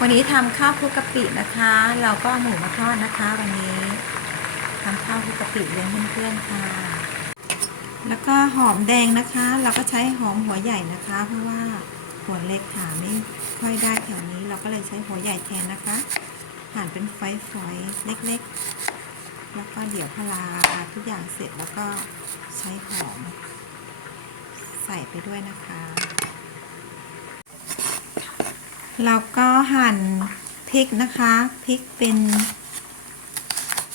วันนี้ทำข้าวคลุกกะปินะคะ เราก็หมูมาทอดนะคะ วันนี้ทำข้าวคลุกกะปิเลี้ยงเพื่อนๆค่ะ แล้วก็หอมแดงนะคะ เราก็ใช้หอมหัวใหญ่นะคะ เพราะว่าหัวเล็กหาไม่ค่อยได้แถวนี้ เราก็เลยใช้หัวใหญ่แทนนะคะหั่นเป็นฝอยๆเล็กๆ แล้วก็เดี๋ยวพลาทุกอย่างเสร็จแล้วก็ใช้หอมใส่ไปด้วยนะคะ เราก็หั่นพริกนะคะพริกเป็น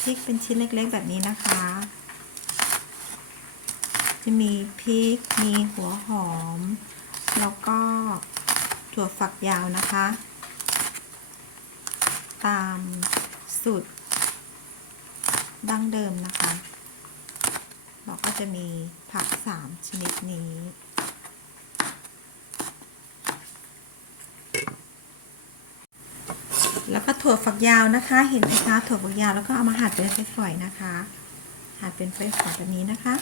พริกเป็นชิ้นเล็กๆแบบนี้นะคะ จะมีพริกมีหัวหอม แล้วก็ถั่วฝักยาวนะคะ ตามสูตรดั้งเดิมนะคะ เราก็จะมีผักสามชนิดนี้ แล้วก็ถั่วฝักยาวนะคะ เห็นไหมคะถั่วฝักยาวแล้วก็เอามาหั่นเป็นฝอยๆนะคะ หั่นเป็นฝอยๆแบบนี้นะคะ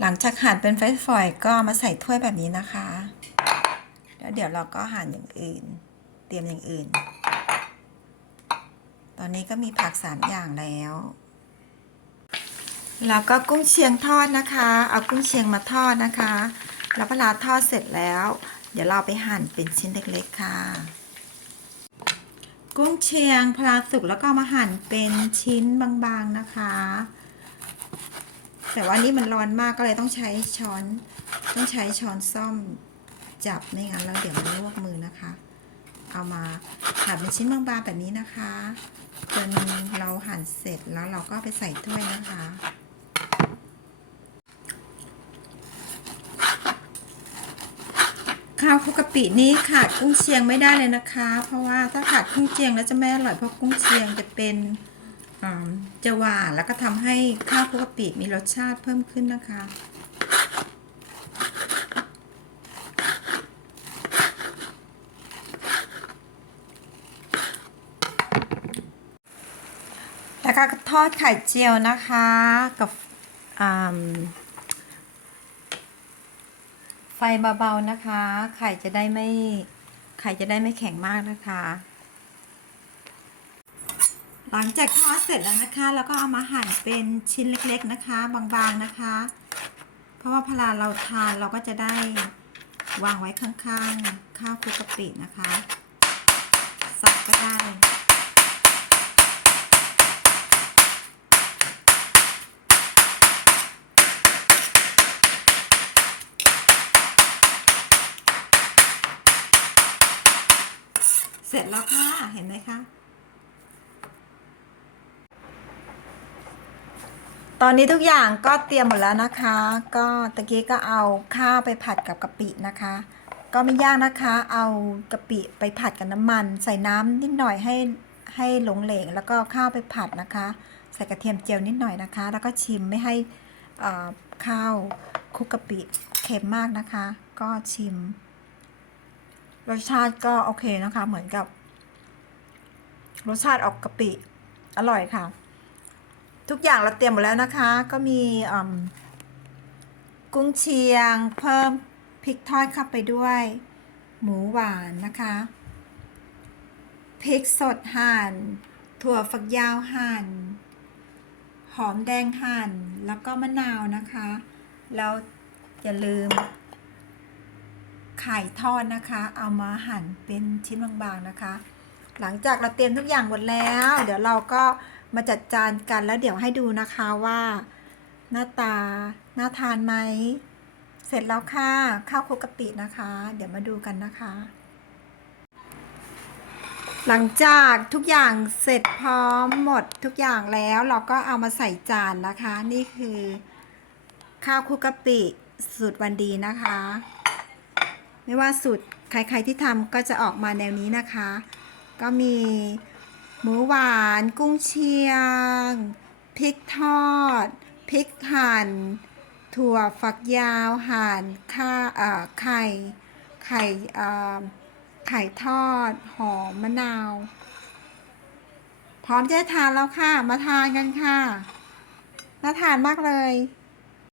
หลังจากหั่นเป็นฝอยๆก็มาใส่ถ้วยแบบนี้นะคะ แล้วเดี๋ยวเราก็หั่นอย่างอื่น เตรียมอย่างอื่น ตอนนี้ก็มีผักสามอย่างแล้ว แล้วก็กุ้งเชียงทอดนะคะ เอากุ้งเชียงมาทอดนะคะ แล้วเวลาทอดเสร็จแล้ว เดี๋ยวเราไปหั่นเป็นชิ้นเล็กๆค่ะ กุ้งเชียงพลาสุกแล้วก็มาหั่นเป็นชิ้นบางๆนะคะ แต่ว่านี่มันร้อนมากก็เลยต้องใช้ช้อน ต้องใช้ช้อนซ่อมจับไม่งั้นแล้วเดี๋ยวมันลวกมือนะคะ เอามาหั่นเป็นชิ้นบางๆแบบนี้นะคะจนเราหั่นเสร็จแล้วเราก็ไปใส่ถ้วยนะคะ ข้าวคลุกกะปินี้ขาดกุ้งเชียงไม่ได้เลยนะคะ เพราะว่าถ้าขาดกุ้งเชียงแล้วจะไม่อร่อยเพราะกุ้งเชียงจะเป็นจะหวานแล้วก็ทำให้ข้าวคุกกะปิมีรสชาติเพิ่มขึ้นนะคะแล้วก็ทอดไข่เจียวนะคะกับ เบาๆนะคะ ไข่จะได้ไม่ไข่จะได้ไม่แข็งมากนะคะ หลังจากทอดเสร็จแล้วนะคะแล้วก็เอามาหั่นเป็นชิ้นเล็กๆนะคะ บางๆนะคะ เพราะว่าพลาเราทานเราก็จะได้วางไว้ข้างๆ ข้าวคลุกกะปินะคะ สับก็ได้ ร็จแล้วค่ะเห็นไหมคะ ตอนนี้ทุกอย่างก็เตรียมหมดแล้วนะคะ ก็ตะกี้ก็เอาข้าวไปผัดกับกะปินะคะ ก็ไม่ยากนะคะ เอากะปิไปผัดกับน้ำมัน ใส่น้ำนิดหน่อยให้ให้หลงเหลงแล้วก็ข้าวไปผัดนะคะ ใส่กระเทียมเจียวนิดหน่อยนะคะ แล้วก็ชิมไม่ให้อ่อข้าวคุกกะปิเค็มมากนะคะ ก็ชิม รสชาติก็โอเคนะคะ เหมือนกับ รสชาติออกกะปิ อร่อยค่ะ ทุกอย่างเราเตรียมหมดแล้วนะคะ ก็มีกุ้งเชียง เพิ่มพริกทอดเข้าไปด้วย หมูหวานนะคะพริกสดหั่นถั่วฝักยาวหั่นหอมแดงหั่นแล้วก็มะนาวนะคะ แล้วอย่าลืม ไข่ทอดนะคะ เอามาหั่นเป็นชิ้นบางๆนะคะ หลังจากเราเตรียมทุกอย่างหมดแล้ว เดี๋ยวเราก็มาจัดจานกันแล้วเดี๋ยวให้ดูนะคะว่า หน้าตาน่าทานไหมเสร็จแล้วค่ะข้าวคลุกกะปินะคะ เดี๋ยวมาดูกันนะคะ หลังจากทุกอย่างเสร็จพร้อมหมดทุกอย่างแล้วเราก็เอามาใส่จานนะคะ นี่คือ ข้าวคลุกกะปิสูตรวันดีนะคะ ไม่ว่าสูตรใครๆที่ทำก็จะออกมาแนวนี้นะคะ ก็มีหมูหวานกุ้งเชียงพริกทอดพริกหั่นถั่วฝักยาวหั่นข้าเอ่อไข่ไข่อ่อไข่ทอด หอมมะนาว พร้อมจะทานแล้วค่ะ มาทานกันค่ะน่าทานมากเลย